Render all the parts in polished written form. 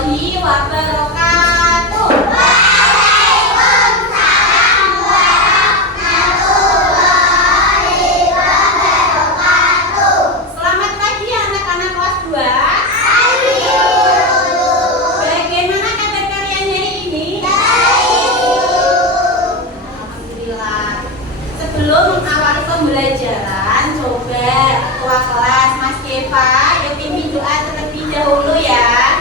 warahmatullahi wabarakatuh. Waalaikumsalam warahmatullahi wabarakatuh. Selamat pagi anak-anak kelas 2. Pagi. Bagaimana kabar kalian hari ini? Baik. Alhamdulillah. Sebelum mengawali pembelajaran, coba ketua kelas Mas Keva yuk pimpin doa terlebih dahulu ya.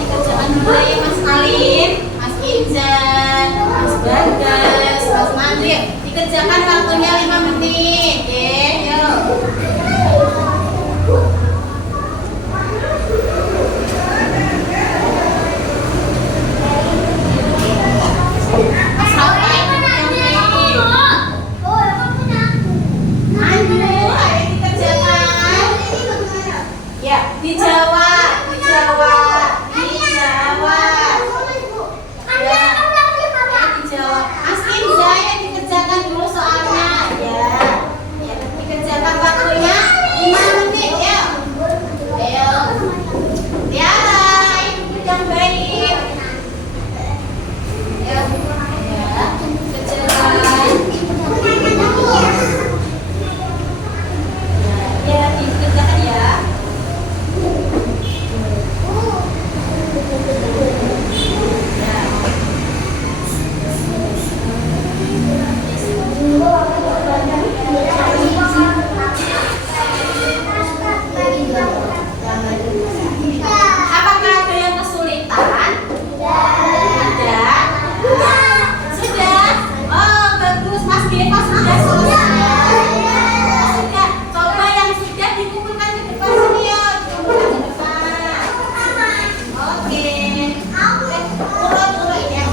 Dikerjakan dulu ya Mas Alim, Mas Injan, Mas Bagas, Mas Mandri. Dikerjakan waktunya 5 menit. Oke, yuk. Mas Rafa ikut yang ini. Maju, ayo dikerjakan. Ya, dijawab, dijawab, dijawab. Ya, dijawab. Mas Inza ya dikerjakan dulu soalnya. Ya, ya dikerjakan waktunya 5 menit ya. Ayo, Tiara, ikut yang baik. Ya, ya, kerjakan. Ya, dikerjakan ya. Apakah ada yang kesulitan? Tidak. Sudah. Oh, bagus. Mas Deva sudah selesai. Sudah. Coba yang sudah dikumpulkan ke depan sini ya. Dikumpulkan ke depan. Oke. Turun ini yang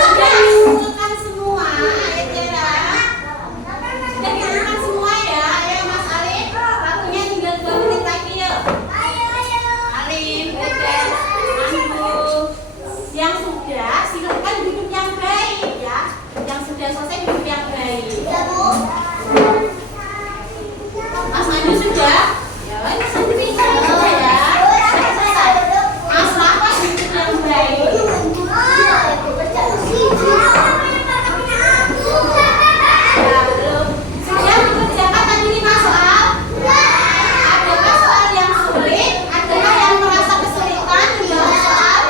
sudah dikumpulkan semua. Ayo Tiara. Sudah dikumpulkan semua ya. Ayo Mas Alim. Waktunya tinggal 2 menit lagi yuk. Alim, Bagas, Anggu. Yang sudah silakan duduk yang baik ya. Yang sudah selesai duduk yang baik. Mas Maju sudah? Ya, Mas Andri sudah ya. Sudah selesai. Mas Rafa duduk yang baik. Ya, belum. Sudah dikerjakan tadi 5 soal. Adakah soal yang sulit? Adakah yang merasa kesulitan menjawab soal?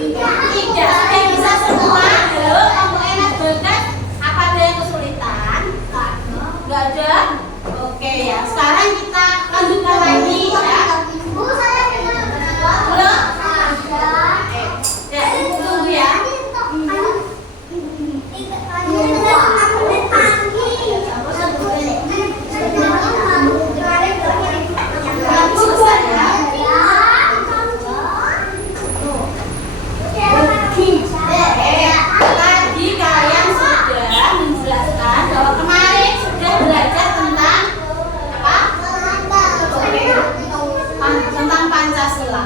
Tidak. Sudah bisa semua. Halo, kamu enak banget. Apa ada yang kesulitan? Enggak ada? Oke ya. Sekarang kita lanjutkan lagi ya. Halo? Ya, tunggu ya. Selesai ya. Tadi kalian sudah menjelaskan bahwa kemarin sudah belajar tentang apa? Tentang Pancasila.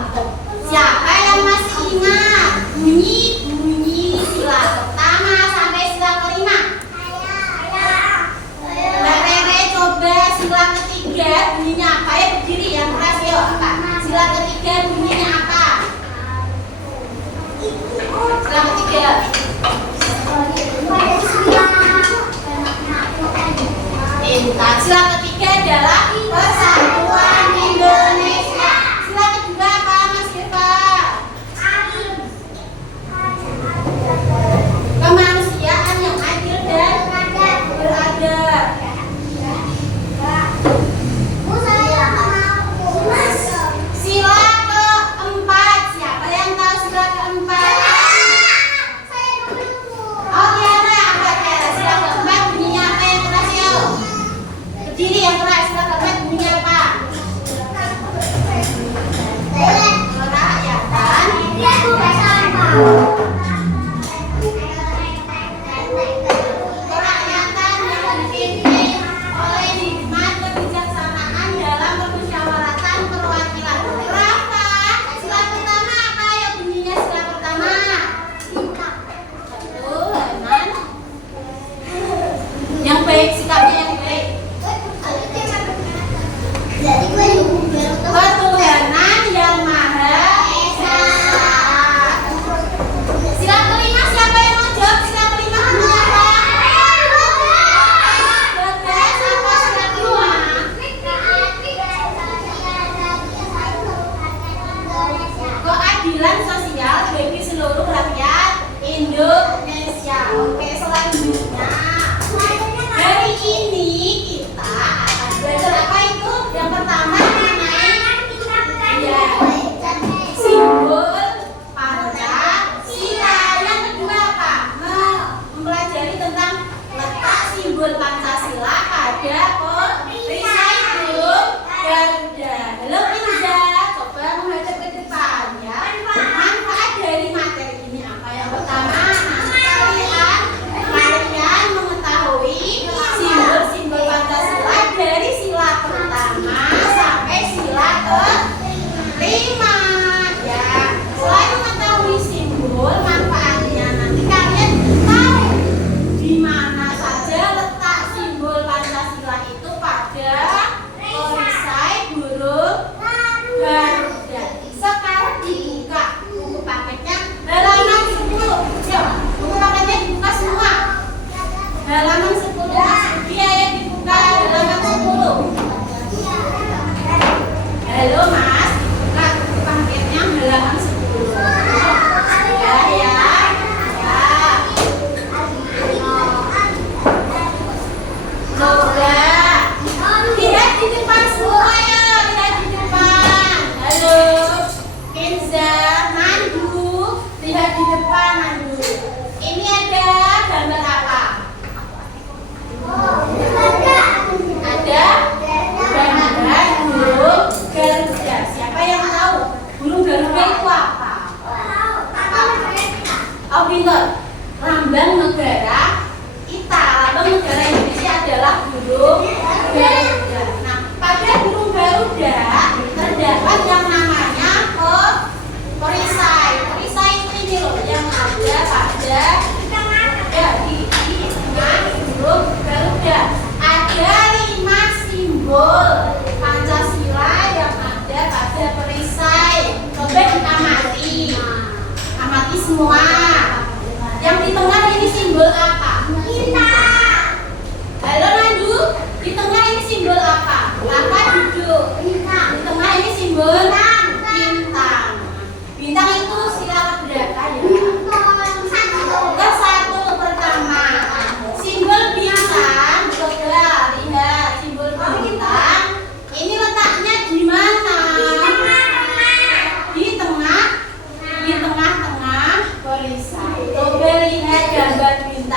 Siapa yang masih ingat bunyi sila pertama sampai sila kelima? Mbak Rere coba sila ketiga bunyinya apa ya? Berdiri yang keras yuk. Apa? Sila ketiga bunyinya apa? Sila ketiga. Pintar. Sila ketiga adalah Persatuan Indonesia. Sila kedua apa Mas Deva? Kemanusiaan yang adil dan beradab. Sila keempat. Siapa yang tahu sila keempat? Oh Tiara, apa Tiara? Sila keempat bunyinya apa yang keras yuk? Berdiri yang keras. Sila keempat bunyinya apa? simbol Pancasila pada perisai burung Garuda. Halo Inza, coba menghadap ke depan ya. Manfaat dari materi ini apa? Yang pertama, kalian mengetahui simbol-simbol Pancasila dari sila pertama sampai sila kelima ya. Selain mengetahui simbol, manfaatnya nanti kalian tahu di mana saja letak simbol Pancasila itu pada perisai burung Garuda. Sekarang dibuka buku paketnya halaman 10. Yuk, buku paketnya dibuka semua. Halaman 10 Mas Rudia ya, dibuka halaman 10. Halo Mas, dibuka buku paketnya halaman 10. Ya ya. Coba lihat di depan semua ya, lihat di depan. Halo Kenza, Nandu, lihat di depan Nandu. Ini ada gambar apa? Ada gambar burung Garuda. Siapa yang tahu burung Garuda itu apa? Oh pintar. Lambang negara kita, lambang negara Indonesia adalah burung Garuda. Nah, pada burung Garuda terdapat yang namanya perisai. Perisai ini loh yang ada pada di tengah burung Garuda. Ada 5 simbol Pancasila yang ada pada perisai. Coba kita amati semua. Yang di tengah ini simbol apa? Bintang. Halo Nandu, di tengah ini simbol apa? Apa duduk? Bintang. Di tengah ini simbol bintang. Bintang itu sila berapa ya? Satu pertama. Simbol bintang, coba lihat simbol bintang. Ini letaknya di mana? Di tengah-tengah perisai. Coba lihat gambar bintang.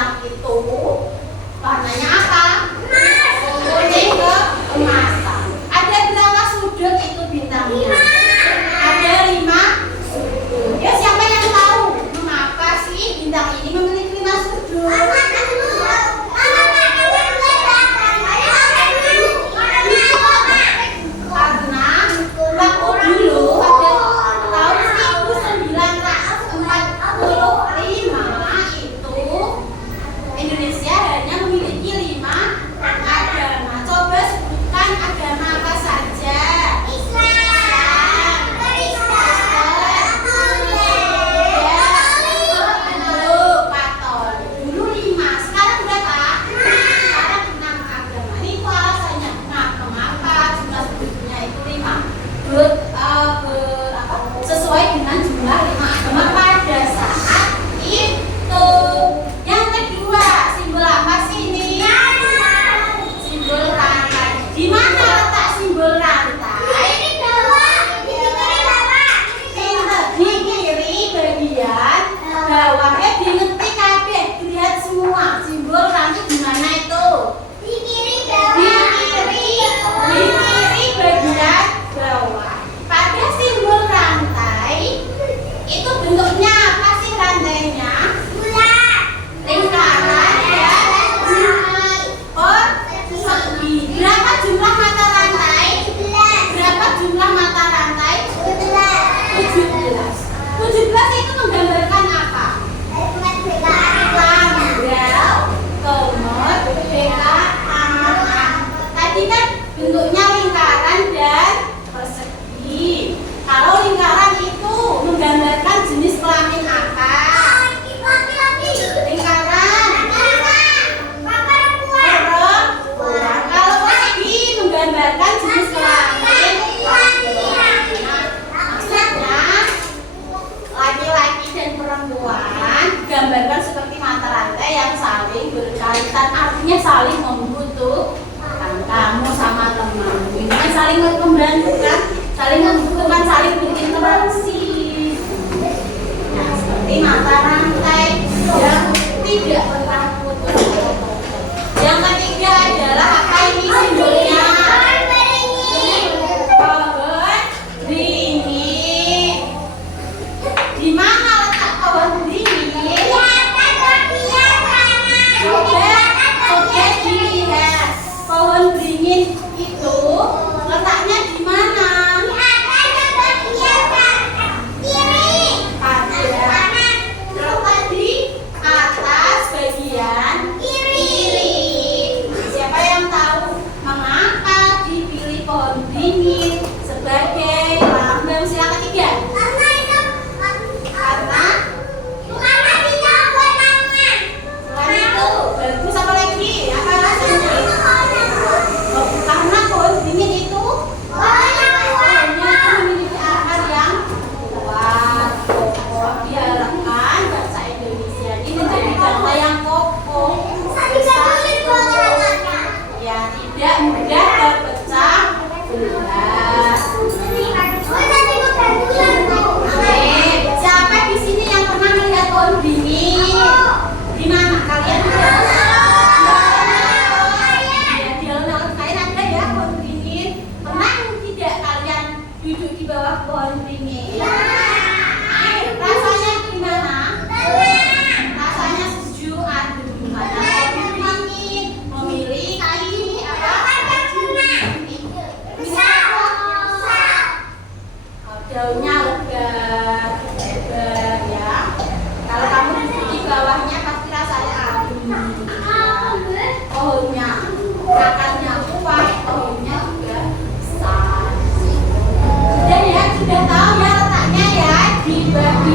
di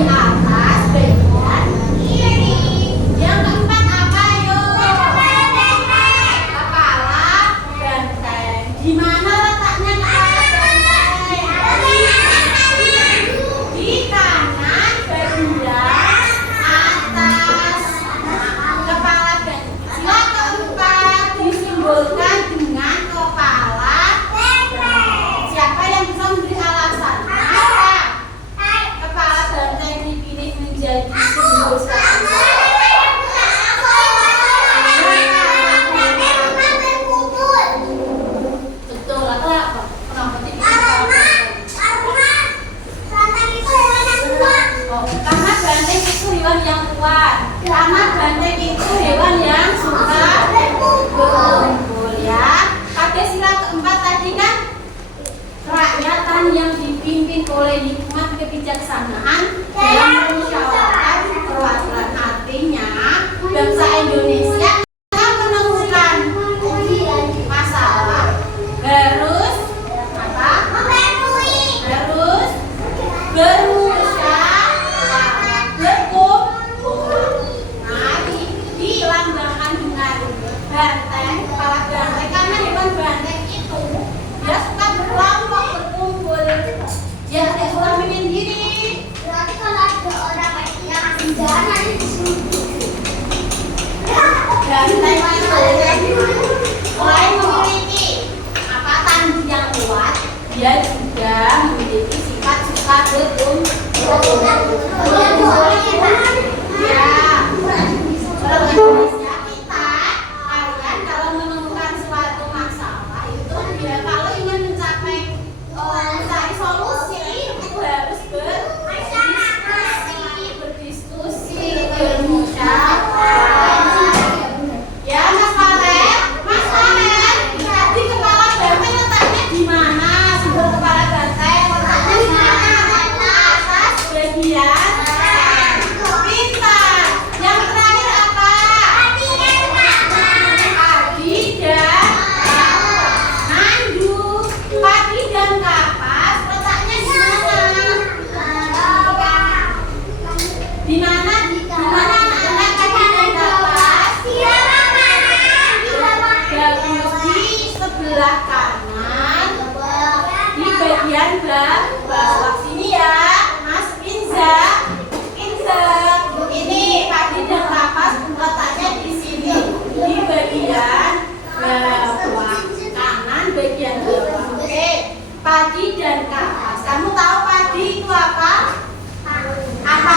atas bagian kiri. Yang keempat apa yuk? Kepala banteng. Di mana letaknya kepala banteng? Di kanan bagian atas kepala banteng. Sila keempat disimbolkan dengan kepala banteng. Siapa yang bisa memberi alasan? Kepala banteng dipilih menjadi simbol satu. Betul, kenapa? Kenapa dipilih kepala banteng? Oh, karena banteng itu hewan yang kuat. Karena banteng itu hewan yang suka berkumpul ya. Pada sila keempat tadi kan kerakyatan yang dipimpin oleh hikmat kebijaksanaan dalam musyawarah perwakilan, artinya bangsa Indonesia menemukan masalah harus apa? Harus bermusyawarah, berkumpul. Nah, dilambangkan dengan banteng, kepala banteng, karena hewan banteng itu dia suka berkelompok, berkumpul. Dia tidak suka menyendiri. Berarti kalau ada orang yang senjata Banteng itu selain memiliki apa tanduk yang kuat, dia juga memiliki sifat suka berkumpul. Ya, orang Indonesia kita, kalian kalau menemukan suatu masalah itu ya kalau ingin mencapai mencari solusi itu harus berdiskusi, bermusyawarah. Ya Mas Farel, tadi kepala banteng letaknya di mana? Simbol kepala banteng letaknya di mana? Atas bagian. Pintar. Yang terakhir apa? Adi dan Nandu. Padi dan kapas letaknya di mana? Di mana? Di mana anak-anak padi dan kapas? Bagus di sebelah kanan, di bagian bawah sini ya, Mas Inza. Ini padi dan kapas letaknya di sini, di bagian bawah kanan, bagian bawah. Oke, padi dan kapas. Kamu tahu padi itu apa? Apa?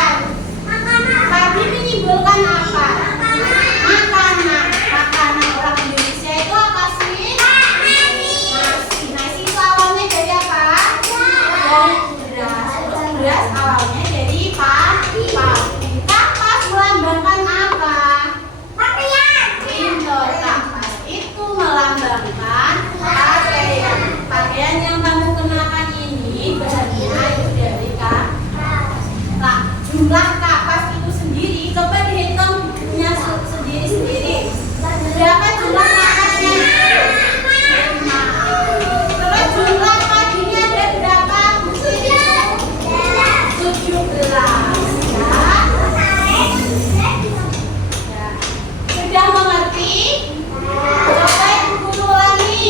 Padi menyimbolkan apa? Makanan. Makanan orang Indonesia itu apa sih? Nasi. Nasi itu awalnya dari apa? Dari beras. Terus beras awalnya dari padi. Kapas melambangkan apa? Pintar. Kapas itu melambangkan pakaian. Pakaian yang kamu kenakan ini bahannya itu dari kapas. Nah, jumlah kapas itu sendiri coba dihitung bukunya sendiri-sendiri. Berapa jumlah kapasnya? 5. Terus jumlah padinya ada berapa? 17. Ya. Sudah mengerti? Coba ibu guru ulangi.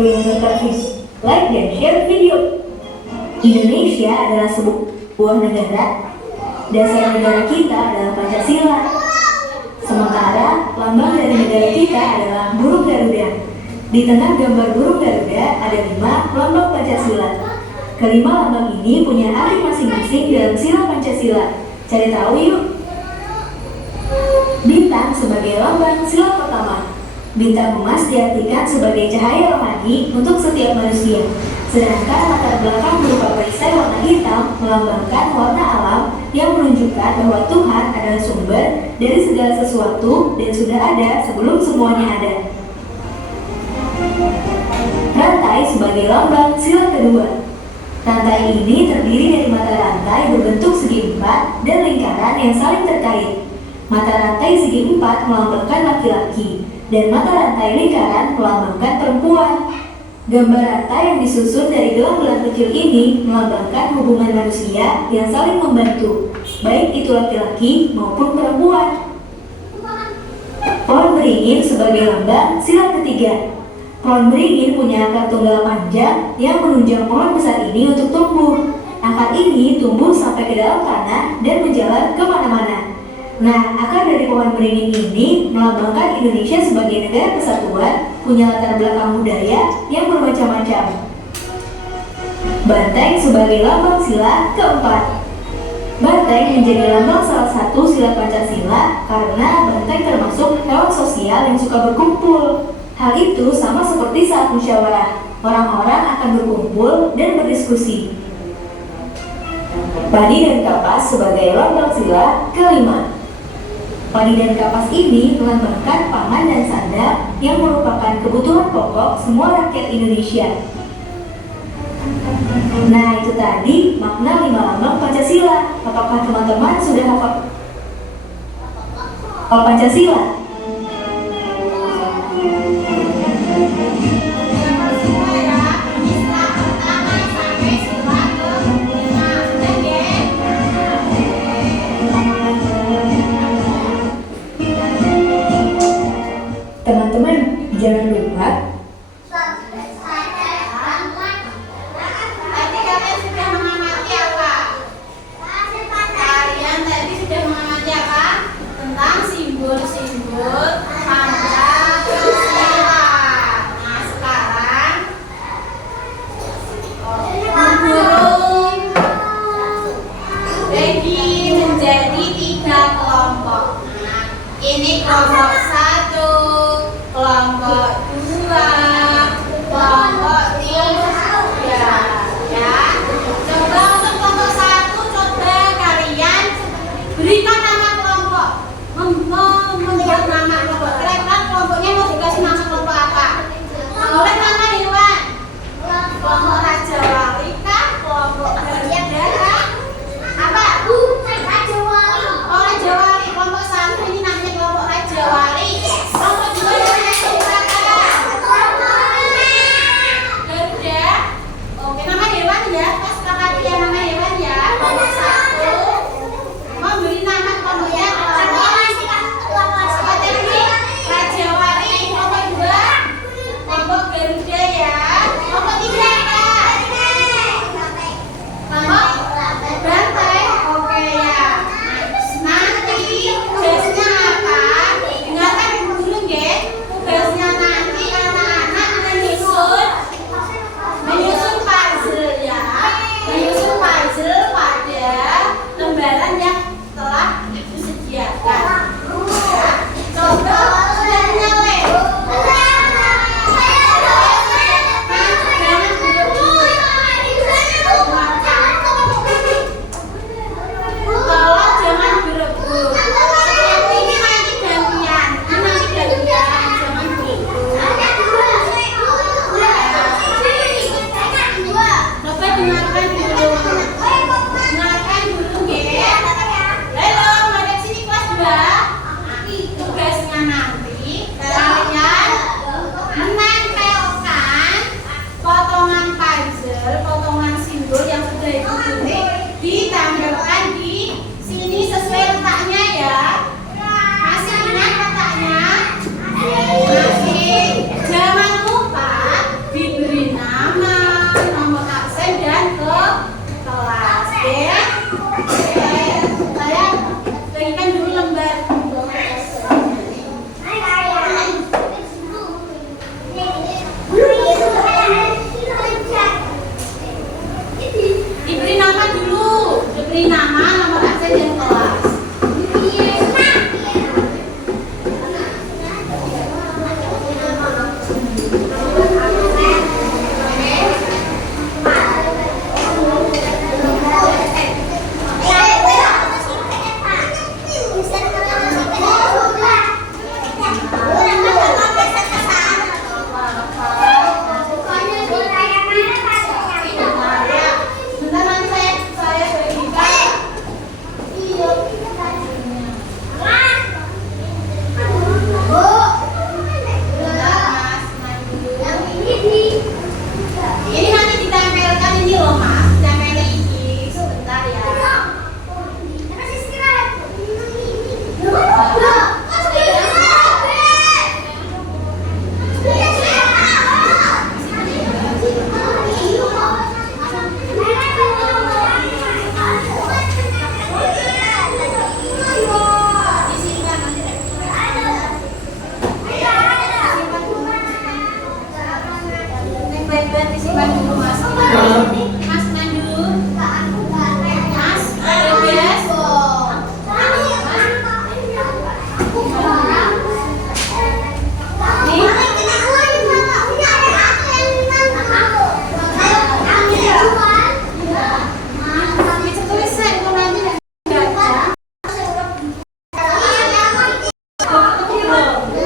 sebelum menonton like dan share video. Indonesia adalah sebuah negara. Dasar negara kita adalah Pancasila. Sementara lambang dari negara kita adalah burung Garuda. Di tengah gambar burung Garuda ada 5 lambang Pancasila. Kelima lambang ini punya arti masing-masing dalam sila Pancasila. Cari tahu yuk. Bintang sebagai lambang sila pertama. Bintang emas diartikan sebagai cahaya rohani untuk setiap manusia. Sedangkan latar belakang berupa perisai warna hitam melambangkan warna alam yang menunjukkan bahwa Tuhan adalah sumber dari segala sesuatu dan sudah ada sebelum semuanya ada. Rantai sebagai lambang sila kedua. Rantai ini terdiri dari mata rantai berbentuk segi 4 dan lingkaran yang saling terkait. Mata rantai segi 4 melambangkan laki-laki dan mata rantai lingkaran melambangkan perempuan. Gambar rantai yang disusun dari gelang-gelang kecil ini melambangkan hubungan manusia yang saling membantu, baik itu laki-laki maupun perempuan. Pohon beringin sebagai lambang sila ketiga. Pohon beringin punya akar tunggal panjang yang menunjang pohon besar ini untuk tumbuh. Akar ini tumbuh sampai ke dalam tanah dan menjalar kemana-mana. Nah, akar dari pohon beringin ini melambangkan Indonesia sebagai negara kesatuan, punya latar belakang budaya yang bermacam-macam. Banteng sebagai lambang sila keempat. Banteng menjadi lambang salah satu sila Pancasila karena banteng termasuk hewan sosial yang suka berkumpul. Hal itu sama seperti saat musyawarah, orang-orang akan berkumpul dan berdiskusi. Padi dan kapas sebagai lambang sila kelima. Padi dan kapas ini melambangkan pangan dan sandang yang merupakan kebutuhan pokok semua rakyat Indonesia. Nah, itu tadi makna 5 lambang Pancasila. Apakah teman-teman sudah hafal Pancasila? Teman-teman, jangan lupa Tadi kalian sudah mengamati apa? Kalian tadi sudah mengamati apa? Tentang simbol-simbol Pancasila. Nah, sekarang burung bagi menjadi 3 kelompok. Nah, ini kelompok 1, kelompok 2, kelompok 3, ya. Coba untuk kelompok 1, coba kalian berikan nama kelompok, membuat nama kelompok. Kira-kira kelompoknya mau dikasih nama kelompok apa? Boleh nama hewan? Kelompok Raja Wali kah? Kelompok Garuda kah? Apa? Raja Wali. Oh, Raja Wali. Kelompok 1 ini namanya kelompok Raja Wali. Kelompok 2 namanya silakan. Saya bagikan dulu lembar. Diberi nama dulu, diberi nama, nomor absen dan kelas. Sebentar nanti saya berikan. Ini nanti ditempelkan ini loh mas, ditempel ini sebentar ya. Baik-baik disimpan dulu mas. Mas Nandu, mas Bebes. Bisa tulisan kalau nanti nggak ada. Nanti dulu ya.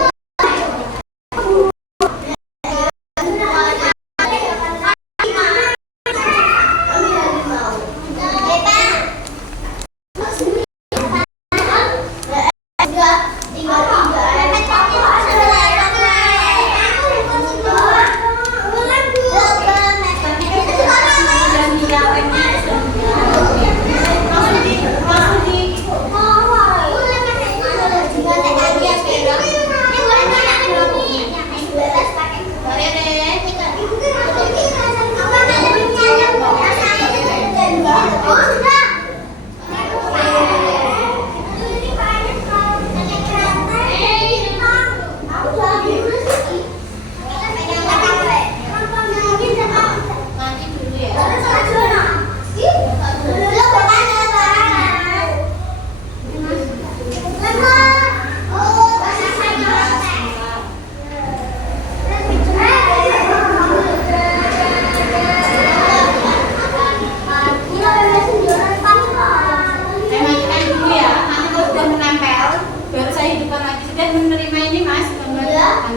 Saya matikan dulu ya. Nanti kalau sudah menempel, baru saya hidupkan lagi. Sudah menerima ini mas, gambar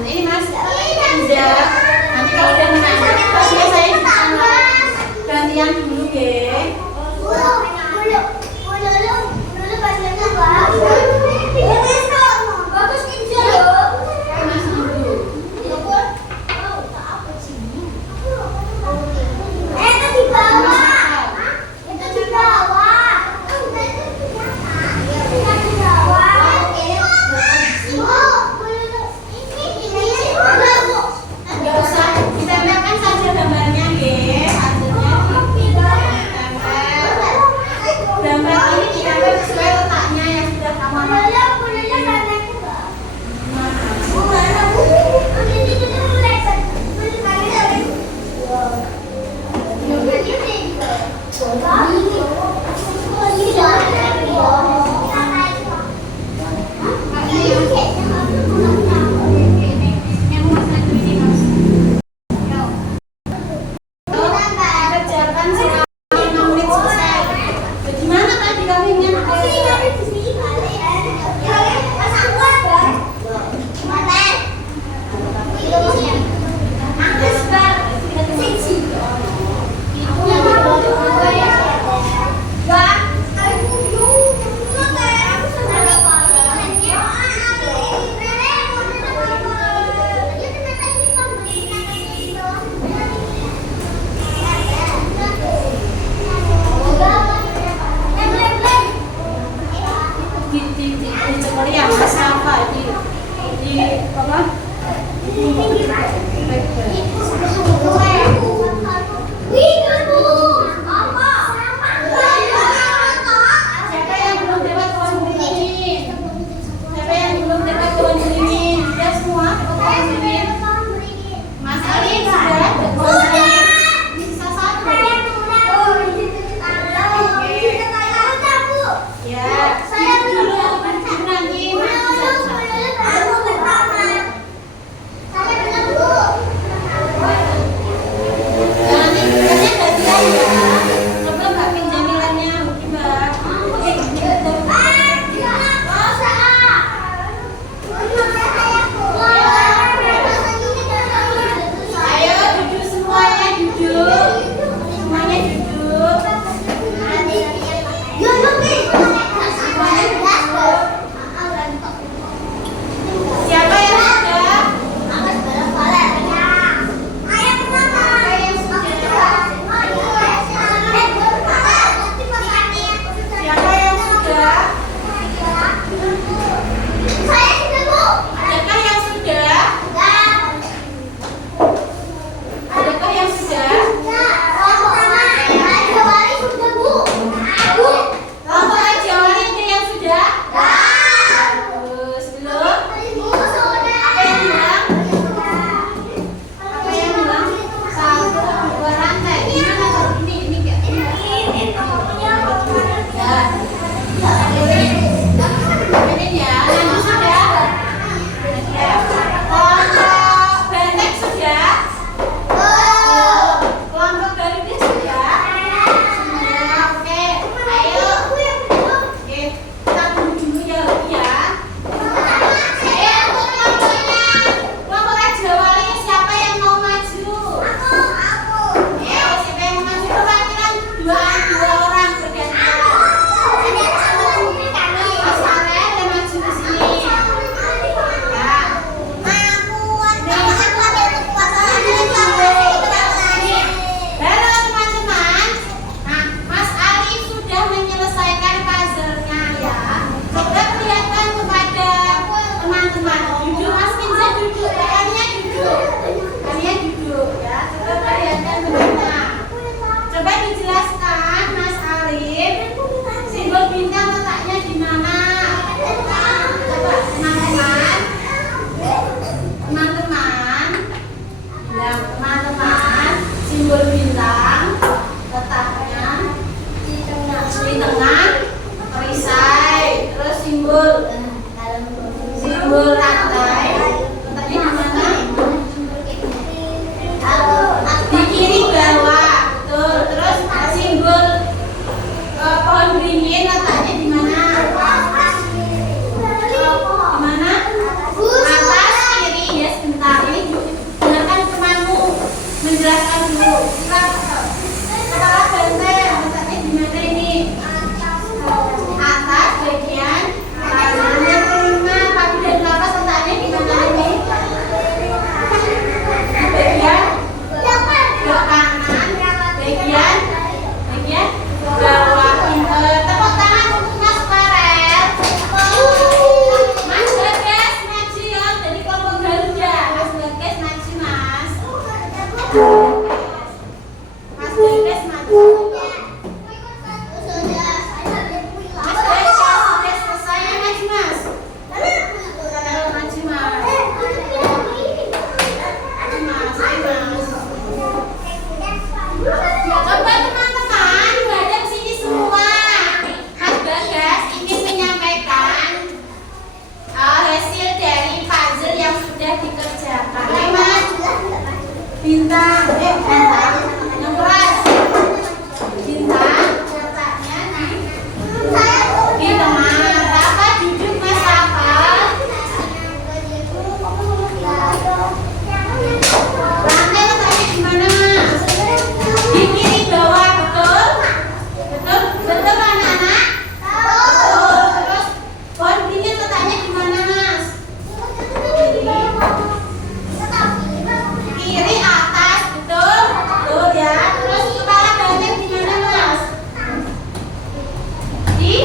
ini mas. Sudah. Nanti kalau sudah menempel, pasti saya hidupkan lagi. Gantian dulu ya. Mas Nandu. Nggak usah ditempelkan saja gambarnya ya. Hasilnya ditempel. Gambar ini ditempel sesuai letaknya yang sudah kamu kerjakan sekali 6 menit selesai. Bagaimana tadi kami dicemori ya mas apa di apa? dingin letaknya di mana? Di mana? Atas, kiri. Ya sebentar. Ini dengarkan temanmu menjelaskan dulu. Kepala benteng letaknya di mana ini? Atas bagian kanan. Yang kelima, kaki dan kapas letaknya di mana ini? Bagian ke kanan, bagian bawah. Pinter. Tepuk tangan untuk Mas Farel. Mas Bagas maju ya, dari kelompok Garuda. Mas Bagas maju, Mas. Mas Bagas maju. Mas Bagas sudah selesai ya, maju, Mas. Maju, Mas. Maju, Mas. Ayo, Mas. Coba teman-teman menghadap sini semua. Mas Bagas ingin menyampaikan hasil dari puzzle yang sudah dikerjakan. Ayo, Mas. Bintang, bintang yang keras. Bintang letaknya di tengah. Rafa duduk, Mas Rafa. Rantai letaknya di mana, Mas? Di kiri bawah, betul? Betul? Betul anak-anak? Betul. Terus pohon dingin letaknya di mana, Mas? Kiri atas, betul? Betul ya. Terus kepala banteng di mana, Mas? Di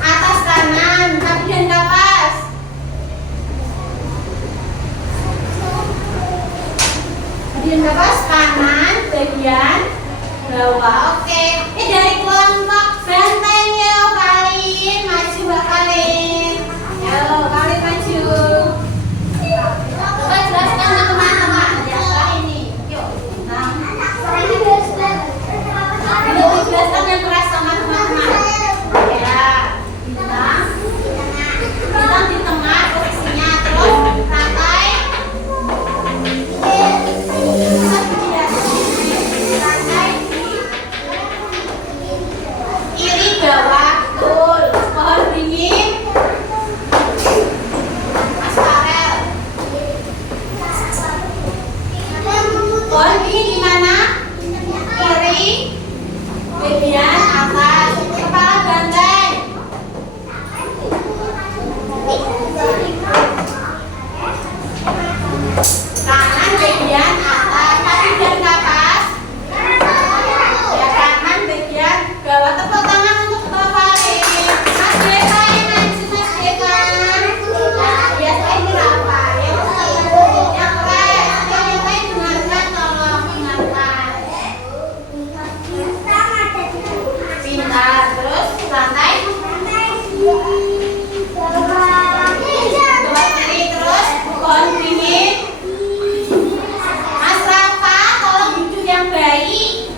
atas kanan, kaki dan kapas. Kaki dan kapas kanan, bagian bawah. Oke. Ini dari kelompok banteng ya, Kalin. Maju, Mbak Kalin. Yo, Kalin maju. Coba jelaskan ke teman-teman. Ya, ini. Yuk. Nah, ini jelaskan yang keras sama teman-teman. Ya, bintang. Bintang di tengah posisinya. Terus rantai. Rantai kiri bawah, betul. Pohon dingin. Mas Farel. Pohon dingin di mana? Kiri, bagian atas. Kepala banteng. Kanan bagian atas, kaki dan kapas. Ya, kanan bagian bawah. Tepuk tangan untuk Bapak Rin. Mas Deka yang maju, Mas Deka. Nah, biasa ini apa? Yang keren. Yang lain dengarkan, tolong dengarkan. Pintar. Terus rantai. Dua kiri. Terus pohon dingin. Mas Rafa, tolong duduk yang baik.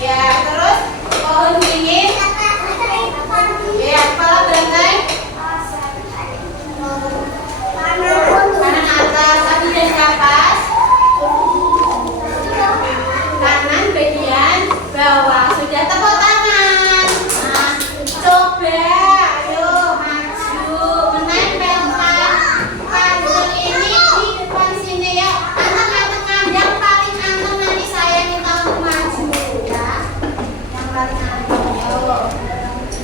Ya, terus pohon dingin. Ya, kepala banteng. Kanan atas, kaki dan kapas. Kanan bagian bawah. Sudah, tepuk tangan. Nah, coba, ayo maju, menempelkan puzzle ini di depan sini ya. Anak-anak yang paling anteng nanti saya minta untuk maju ya. Yang paling anteng, ayo.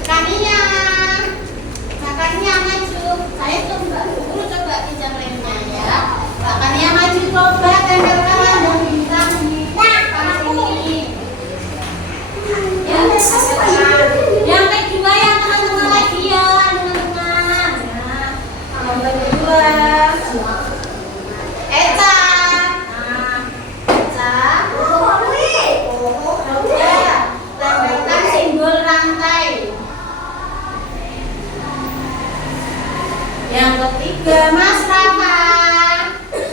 Kakinya, nah kakinya maju. Saya coba dulu, coba pinjam remnya ya. Kakinya maju, coba tempelkan lambang bintang di depan sini. Ya, yang kedua yang teman-teman lagi ya, teman-teman. Nah, yang kedua, Eca. Nah, Eca. Coba tempelkan simbol rantai. Yang ketiga, Mas Rafa.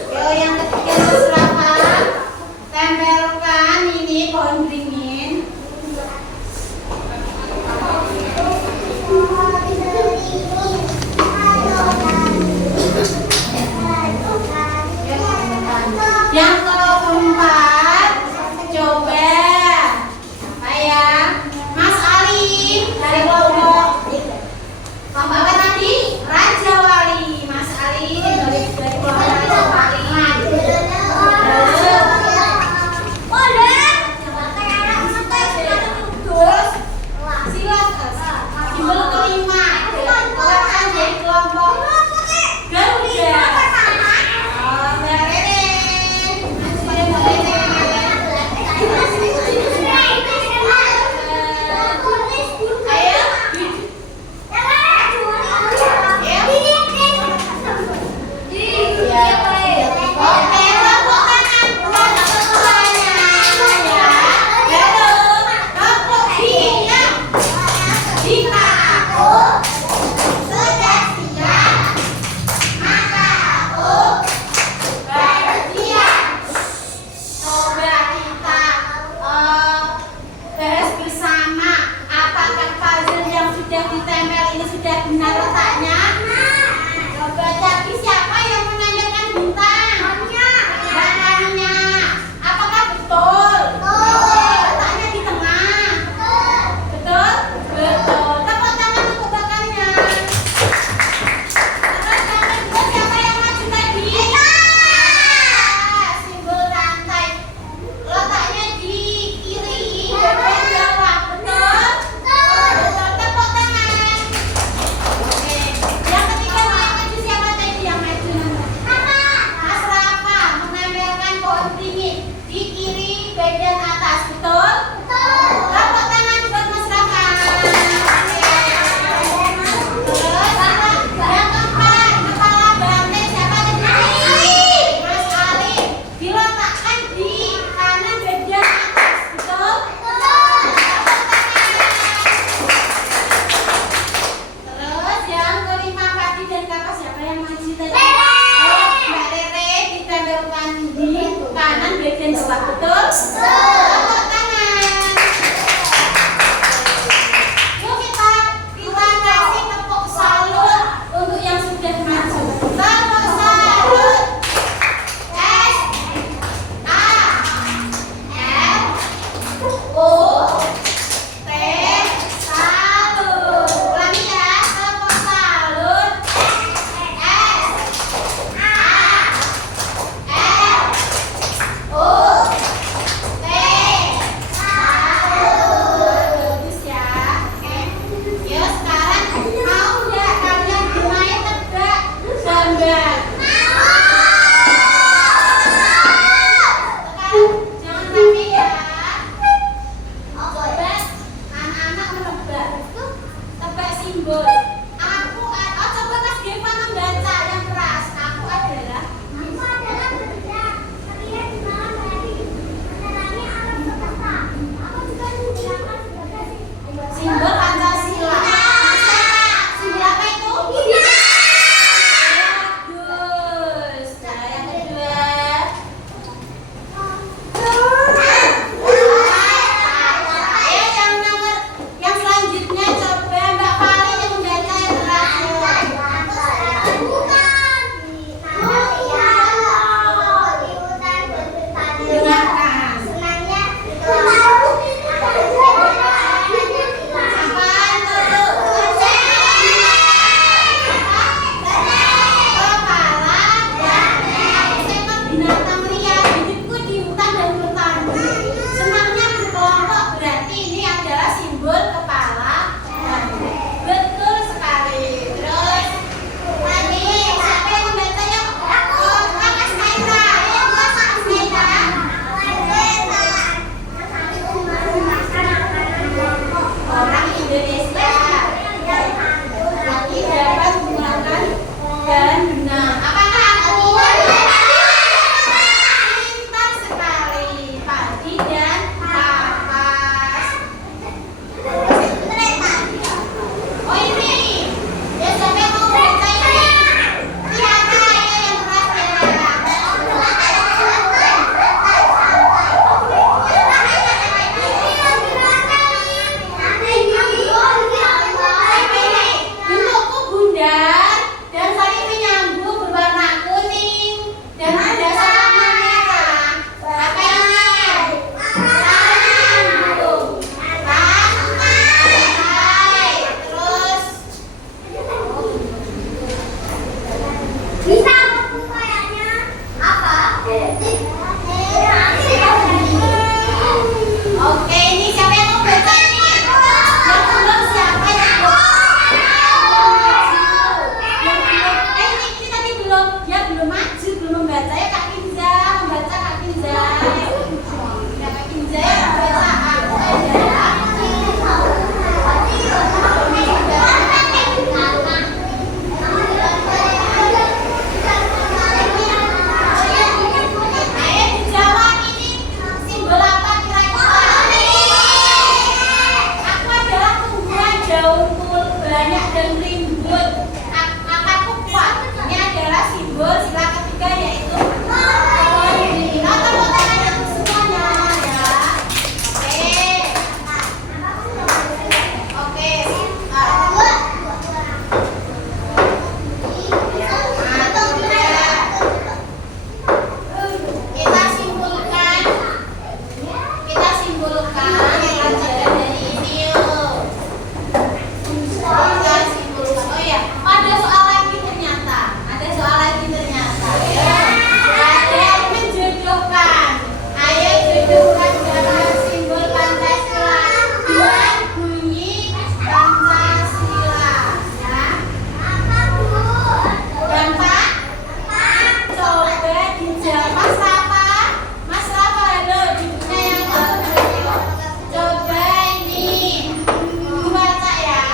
Yo, yang ketiga Mas Rafa. Tempelkan ini pohon beringin. Yang keempat, coba apa ya, Mas Ali. dari kelompok apa tadi? Raja Wali. Mas Ali dari kelompok Raja Wali. Terus simbol kelima keluarkan dari kelompok Garuda. Mbak Rere, Mbak Rere. Ayo. Oke, tepuk tangan buat semuanya. Ya. Garuda, tepuk Dina. Jika aku sudah siap, maka aku bersiap. Coba kita bahas bersama. Apakah puzzle yang sudah ditempel ini sudah benar letaknya? Coba cari siapa yang menempelkan bintang? Bahannya. Apakah betul? Letaknya di tengah. Betul? Betul. Tepuk tangan untuk bakalnya. Terus yang kedua siapa yang maju tadi? Simbol rantai. Letaknya di kiri bagian bawah. Betul? Betul. Tepuk tangan. Oke. Yang ketiga mau maju siapa tadi yang maju? Mas Rafa menempelkan pohon beringin di kiri bagian atas. Betul? Tepuk tangan buat Mas Rafa. Terus yang keempat, kepala banteng siapa tadi? Mas Ali. Diletakkan di kanan bagian atas. Betul? Terus yang kelima, Padi dan Kakak siapa yang maju tadi? Mbak Rere ditempelkan di kanan bagian bawah. Betul? Tepuk tangan. Yuk kita kasih tepuk salut untuk yang sudah maju. Tepuk salut. S A L U T salut. Ulangi ya, tepuk salut. S A L U T salut. Bagus ya. Yuk sekarang mau nggak kalian bermain tebak gambar? Sekarang jangan sampai ya. Coba anak-anak menebak. Tebak simbol. Coba Mas Deva membaca yang keras. Aku adalah. Simbol Pancasila. Simbol apa itu? Bagus. Nah, yang kedua. Yang selanjutnya coba Mbak Fali yang membaca banyak dan rimbun. Akan kuat. Ini adalah simbol sila ketiga yaitu pohon beringin. Tepuk tangan untuk semuanya ya. Oke. Kita simpulkan pelajaran dari ini yuk. Kita simpulkan. Oh ya, ada soal lagi ternyata. Ya. Ada yang menjodohkan. Ayo jodohkan gambar simbol Pancasila dengan bunyi Pancasila. Ya. Gampang? Coba dijawab Mas Rafa. Mas Rafa, halo, judulnya yang mana? Coba ini dibaca ya.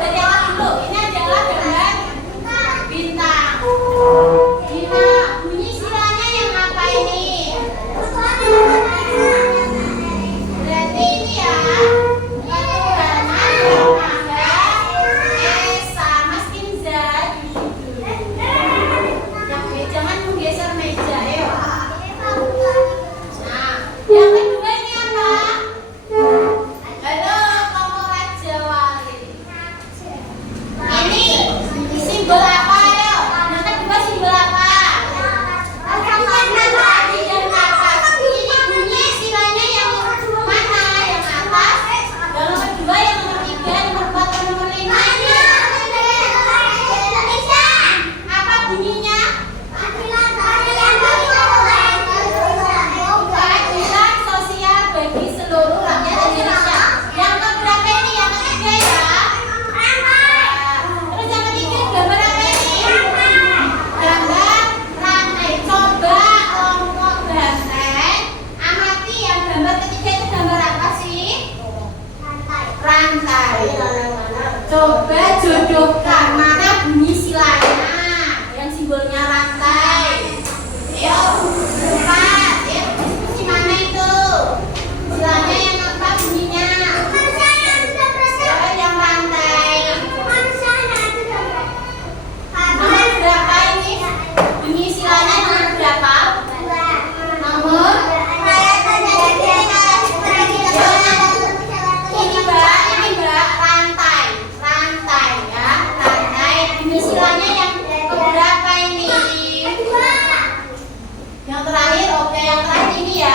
Dari awal dulu. Ini adalah gambar bintang. Gina, bunyi silanya yang apa ini? Berarti ini ya. Ketuhanan yang Maha Esa. Mas Kinza duduk dulu. Jangan menggeser meja, ayo. Nah, yang kedua ini apa? Halo, kamu Raja Wali. Ini simbol apa, ayo? Yang kedua simbol apa? Bunyi dan atas. Ini bunyi silanya yang mana? Yang atas. Yang nomor 2, yang nomor 3, yang nomor 4, yang nomor 5. Apa bunyinya? Keadilan sosial bagi seluruh rakyat Indonesia. Yang keberapa ini? Yang ketiga ya. Terus yang ketiga gambar apa ini? Gambar rantai. Coba kelompok banteng amati yang gambar ketiga itu gambar apa sih? Rantai. Coba jodohkan mana bunyi silanya yang simbolnya rantai. Ayo, cepat. Ya, diskusi mana itu? Silanya yang apa bunyinya? Yang rantai. Nomor berapa ini? Bunyi silanya nomor berapa? Nomor? Ini mbak, rantai. Rantai ya, rantai. Bunyi silanya yang keberapa ini? Yang terakhir, oke, yang terakhir ini ya.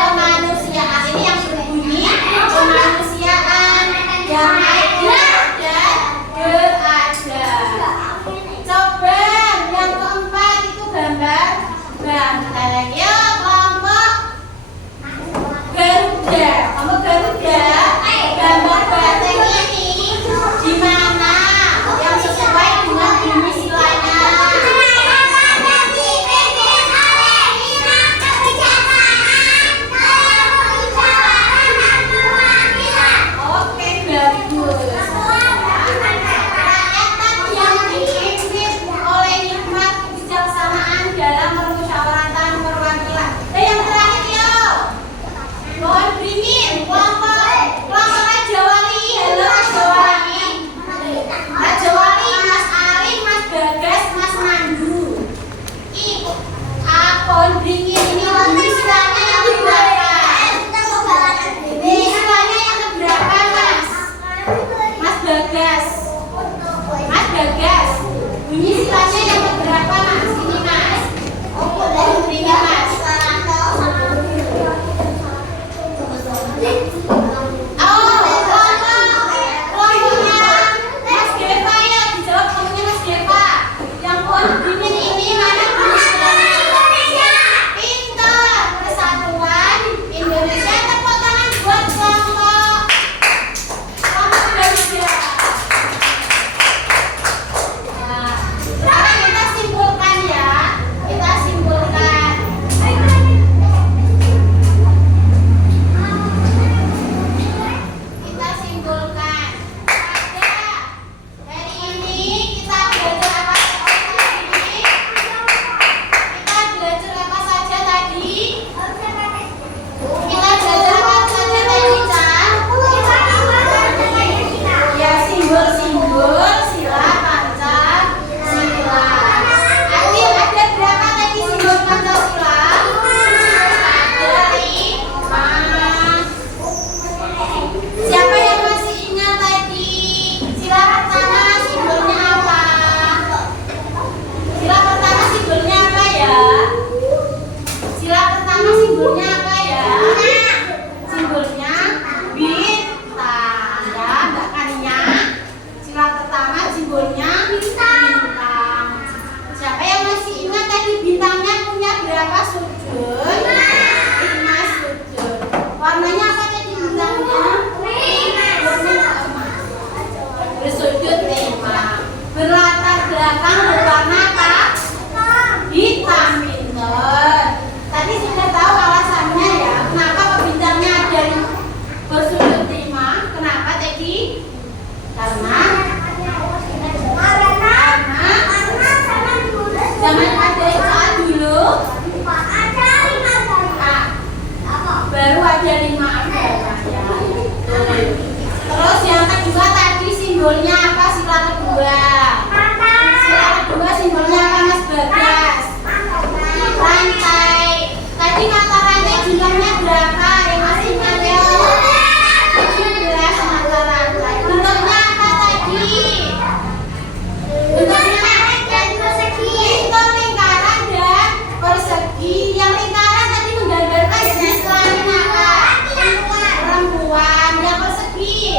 Kemanusiaan ini yang berbunyi kemanusiaan yang adil dan beradab. Coba yang keempat itu gambar banteng. Ya, kelompok Garuda. Kelompok Garuda. Gambar banteng ini di mana yang sesuai dengan bunyi silanya? Oke, bagus. Rakyat tadi yang dipimpin oleh hikmat kebijaksanaan dalam permusyawaratan perwakilan. Dan yang terakhir yuk, pohon beringin, kelompok Raja Wali. Halo Raja Wali. Raja Wali, Mas Arif, Mas Bagas, Mas Mandu. Pohon beringin ini bunyi silanya yang keberapa? Bunyi silanya yang keberapa, Mas? Mas Bagas. Mas Bagas. Bunyi silanya yang keberapa, Mas? Ini, Mas. Pohon beringin, Mas. Kelompoknya Mas Deva ya, dijawab kelompoknya Mas Deva. Yang pohon beringin ini mana bunyi silanya? Pintar. Persatuan Indonesia. Tepuk tangan buat kelompok Garuda. Nah, belakang berwarna apa? Hitam, pinter. Tadi sudah tahu alasannya ya, kenapa kok bintangnya ada bersudut 5? Kenapa Teddy? Karena zaman ada saat dulu baru ada 5 agama ya. Terus yang kedua tadi simbolnya apa? Sila kedua. Sila kedua simbolnya apa Mas Bagas? Rantai. Tadi mata rantai jumlahnya berapa? Yang masih ingat ya? 17 mata rantai. Bentuknya apa tadi? Bentuknya itu lingkaran dan persegi. Yang lingkaran tadi menggambarkan jenis kelamin apa? Perempuan. Yang persegi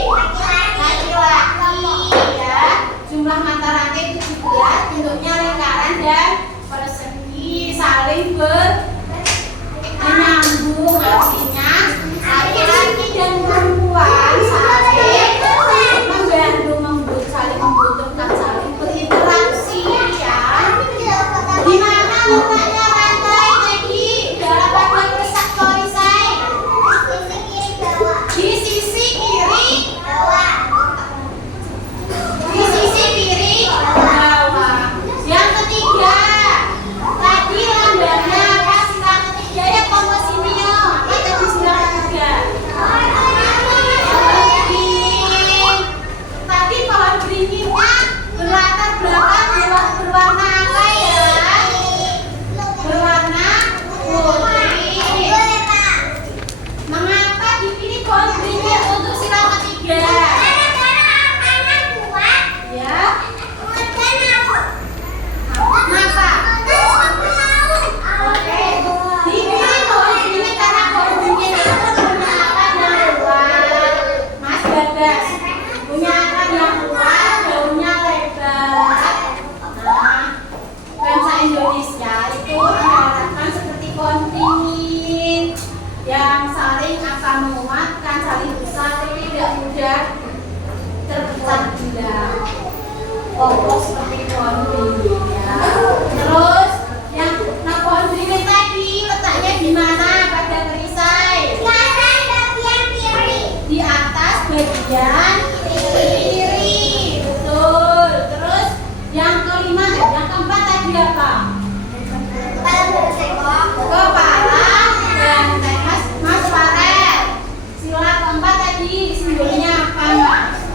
laki-laki ya. Jumlah mata rantai 17, bentuknya lingkaran dan persegi, saling menyambung, artinya laki-laki dan perempuan saling membantu, saling membutuhkan, saling berinteraksi ya. Di mana letaknya rantai tadi dalam paduan pesak korisai? Di sisi kiri. Di sisi kiri bawah. Yang ketiga, tadi lambangnya apa? Sila ketiga ya komposinio. Apa tadi sila ketiga? Tadi pohon beringinnya berlatar belakang berwarna apa ya? Berwarna putih. Mengapa dipilih pohon beringin untuk sila ketiga? Ya. Kenapa? Oke. Dipilih pohon beringin karena pohon beringin itu punya akar yang kuat. Mas Bagas punya akar yang kuat, daunnya lebar. Nah, bangsa Indonesia itu diharapkan seperti pohon beringin yang saling akan menguatkan, saling bersatu, tidak mudah terpecah belah. Kokoh seperti pohon beringin ya. Terus yang pohon beringin tadi letaknya di mana pada perisai? Di atas bagian kiri. Betul. Terus yang kelima, yang keempat tadi apa? Kepala banteng. Mas Farel. Sila keempat tadi simbolnya apa Mas?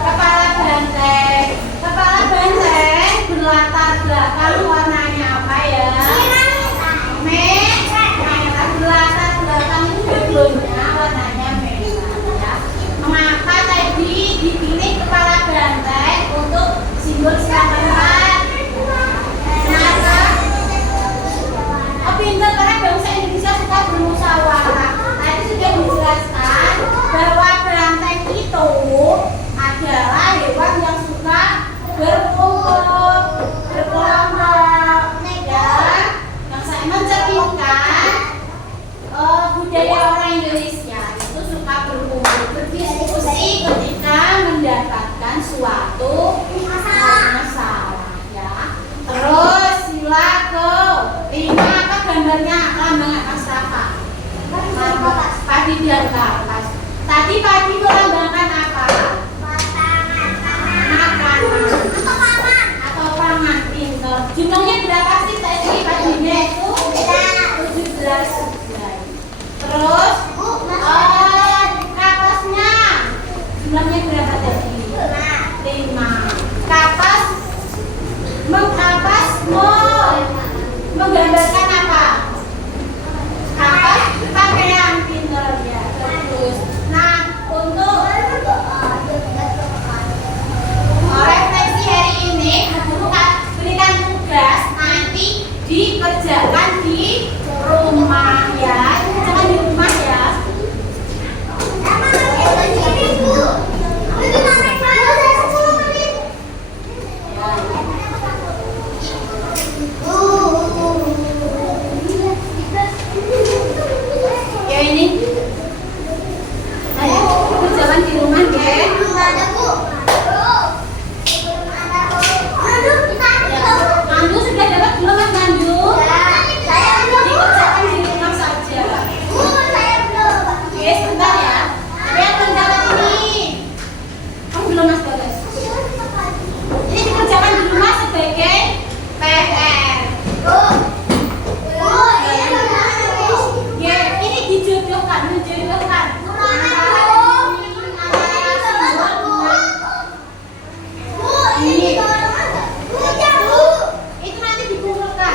Kepala banteng. Kepala banteng berlatar belakang warnanya apa ya? Merah. Berlatar belakang itu backgroundnya warnanya merah ya. Mengapa tadi dipilih kepala banteng untuk simbol sila keempat? Kenapa? Pintar karena bangsa Indonesia suka bermusyawarah. Tadi sudah dijelaskan bahwa banteng itu adalah hewan yang suka berkumpul, berkelompok ya. Yang saya mencerminkan budaya orang Indonesia itu suka berkumpul, berdiskusi ketika mendapatkan suatu masalah ya. Terus sila ke-5 apa gambarnya? Lambang atas apa? Padi dan kapas. Tadi padi melambangkan apa? Makanan atau pangan. Pintar. Jumlahnya berapa sih tadi padinya itu? 17 helai. Terus kapasnya jumlahnya berapa tadi? 5. Kapas menggambarkan apa? Kapas pakaian, pintar ya. Terus nah untuk refleksi hari ini guru berikan tugas nanti dikerjakan di rumah ya. Jangan di rumah ya. belum Mas Bagas? Ini dikerjakan di rumah sebagai PR. Ya, ini dijodohkan. Itu nanti dikumpulkan.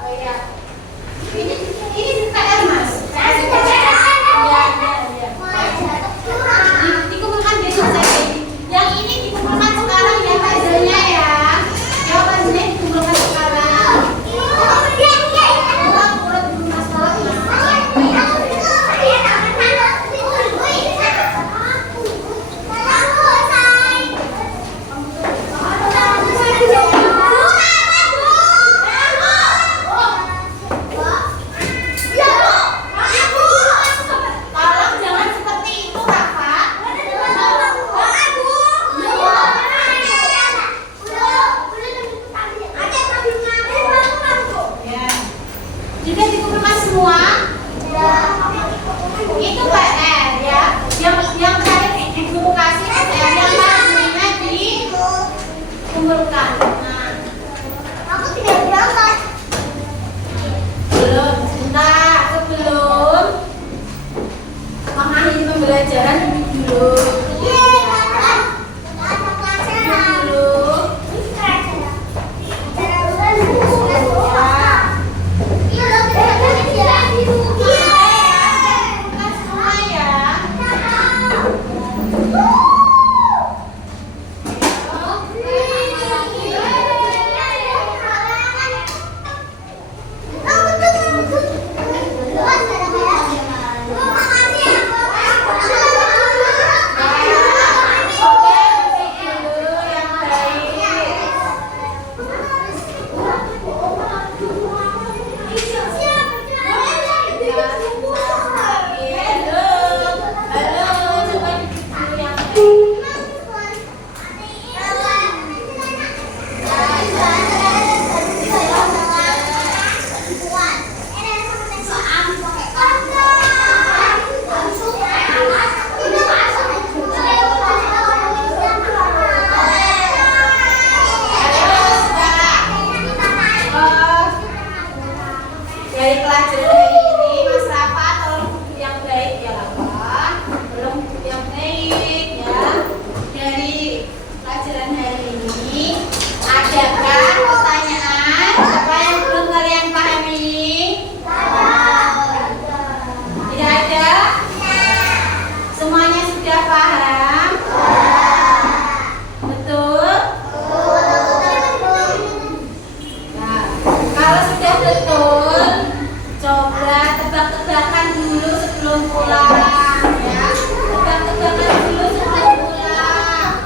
Oh iya. Ini PR Mas. Dikumpulkan besok saja. Yang ini dikumpulkan sekarang ya hasilnya ya. Jawabannya dikumpulkan sekarang. Urut dulu Mas Tolong jangan seperti itu Kakak. Ya. Juga dikumpulkan semua. Itu PR ya. Yang tadi guru kasih PR yang hasilnya dikumpulkan. Nah, belum. Sebentar, sebelum mengakhiri pembelajaran dulu. Bukan semua ya. Dari pelajaran hari ini Mas Rafa tolong yang baik ya Rafa. Tolong yang baik ya. Dari pelajaran hari ini adakah pertanyaan apa yang belum kalian pahami? Tidak ada? Semuanya sudah paham? Betul? Nah, kalau sudah betul, coba tebak-tebakan dulu sebelum pulang ya. Tebak-tebakan dulu sebelum pulang.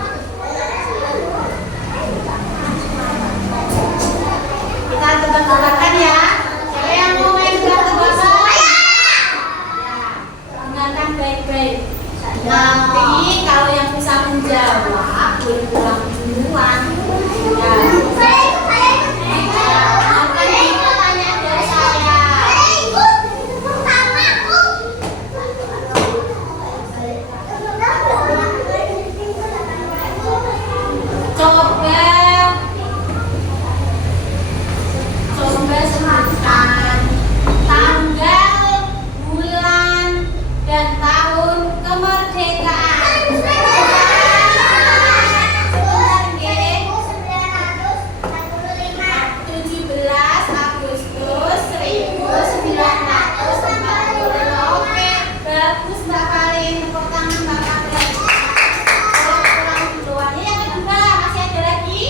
Kita tebak-tebakan ya. Siapa yang mau main tebak-tebakan? Ya, dengarkan baik-baik. Nanti kalau yang bisa menjawab boleh pulang duluan. Ya. Dengarkan ini pertanyaan dari saya. Coba sebutkan tanggal, bulan, dan tahun kemerdekaan. Sebentar, nggih. 17 Agustus 1940. Oke, bagus Mbak Kalin. Tepuk tangan Mbak Kalin. Pulang duluan. Yang kedua masih ada lagi?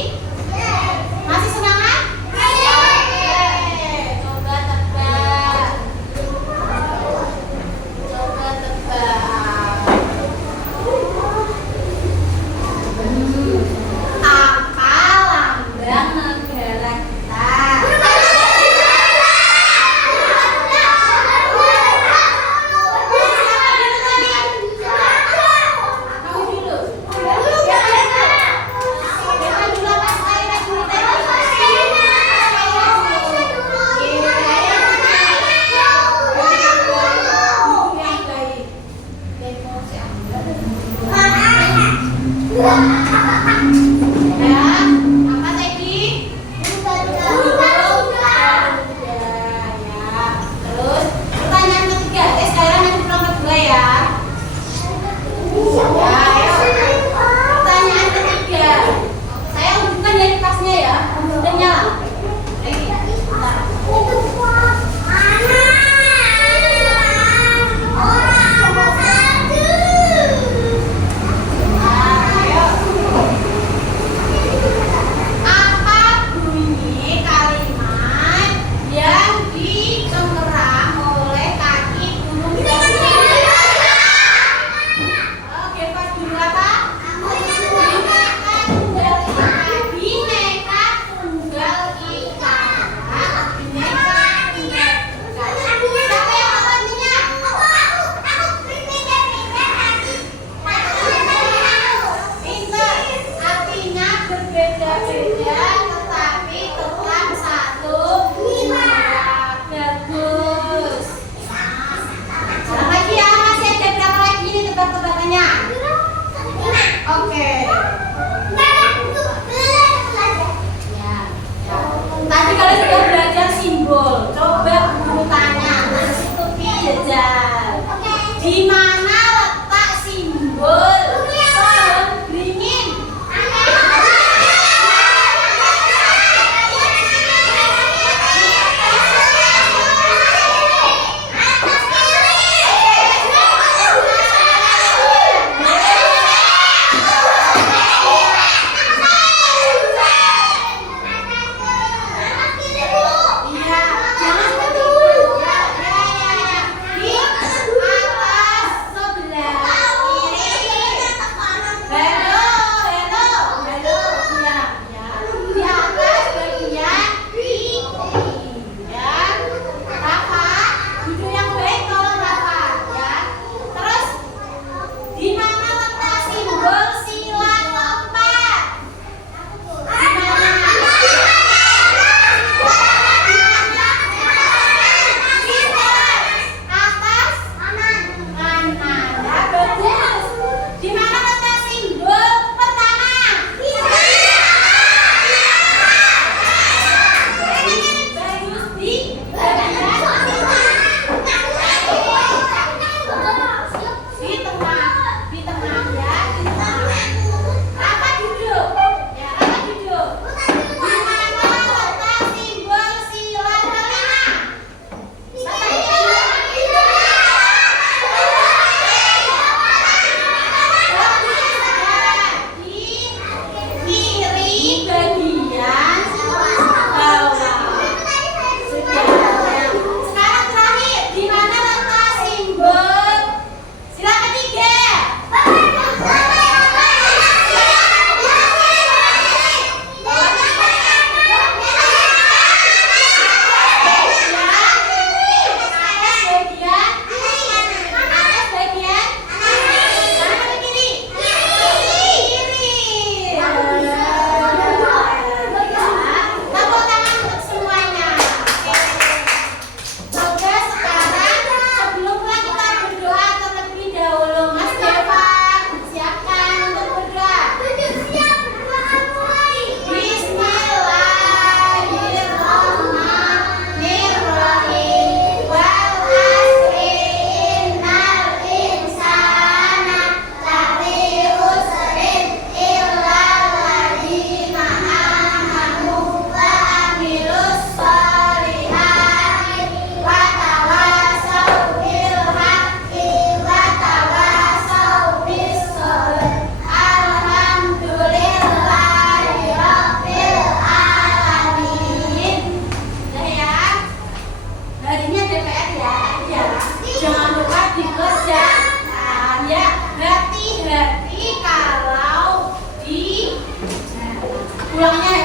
Ya, apa tadi? Garuda. Ya. Terus pertanyaan ketiga. Sekarang yang pulang kedua ya. Ya, ayo. Pertanyaan ketiga. Saya bukan dari kelasnya ya. Sudah nyala. Lagi. Bentar. Apa bunyi kalimat yang dicengkeram oleh kaki burung gagak? Oke, pas dulu apa? Bineka tunggal ika. Bineka tunggal ika. Bineka tunggal ika. Siapa yang tahu artinya? Pinter. Artinya berbeda-beda tetapi tetap satu jumlah. Bagus. Sekarang lagi ya, masih ada berapa lagi nih tebak-tebakannya? Oke. Ya. Tadi kalian sudah belajar simbol. Coba guru tanya, terus itu belajar. Di mana letak simbol pohon beringin? Iya, jangan seperti itu. Ya, ya, ya. Di atas sebelah kiri. Hello, hello, hello. Ya, ya. Di atas bagian kiri. Ya. Rafa, duduk yang baik tolong Rafa. Ya. Terus, di mana letak simbol sila keempat? Di mana? Atas kanan. Ya, bagus. Di mana letak simbol pertama? Bagus, di bagian di tengah ya, di tengah. Rafa duduk. Ya, Rafa duduk. Di mana letak simbol sila kelima? Di kiri bagian bawah. Sudah. Sekarang terakhir, di mana letak simbol sila ketiga? Harinya DPR ya, jangan lupa dikerjakan ya. Hati-hati kalau di pulangnya